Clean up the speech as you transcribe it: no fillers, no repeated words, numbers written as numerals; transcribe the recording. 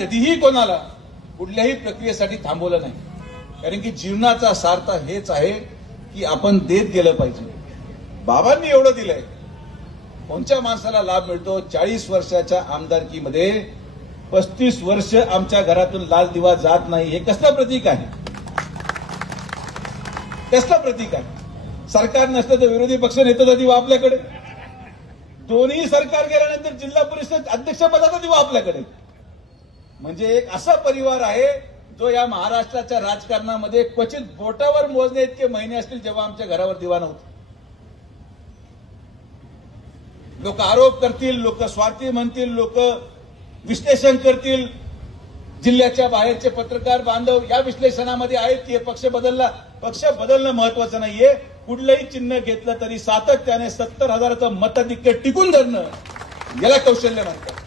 कधीही कोणाला कुठल्याही प्रक्रियेसाठी थांबवलं नाही, कारण की जीवनाचा सार्थ हेच आहे की आपण देत गेलं पाहिजे. बाबांनी एवढं दिलंय. कोणत्या माणसाला लाभ मिळतो? 40 वर्षाच्या आमदारकीमध्ये 35 वर्ष आमच्या घरातून लाल दिवा जात नाही. हे कसलं प्रतीक आहे? कसलं प्रतीक आहे? सरकार नसतं तर विरोधी पक्ष नेत्याचा दिवा आपल्याकडे, दोन्ही सरकार गेल्यानंतर जिल्हा परिषद अध्यक्षपदाचा दिवा आपल्याकडे. म्हणजे एक असा परिवार आहे जो या महाराष्ट्राच्या राजकारणामध्ये क्वचित बोटावर मोजणे इतके महिने असतील जेव्हा आमच्या घरावर दिवा नव्हता. लोक आरोप करतील, लोक स्वार्थी म्हणतील, लोक विश्लेषण करतील. जिल्ह्याच्या बाहेरचे पत्रकार बांधव या विश्लेषणामध्ये आहेत की पक्ष बदलणं महत्वाचं नाहीये. कुठलंही चिन्ह घेतलं तरी सातत्याने 70,000चं मताधिक्य टिकून धरणं याला कौशल्य म्हणतात.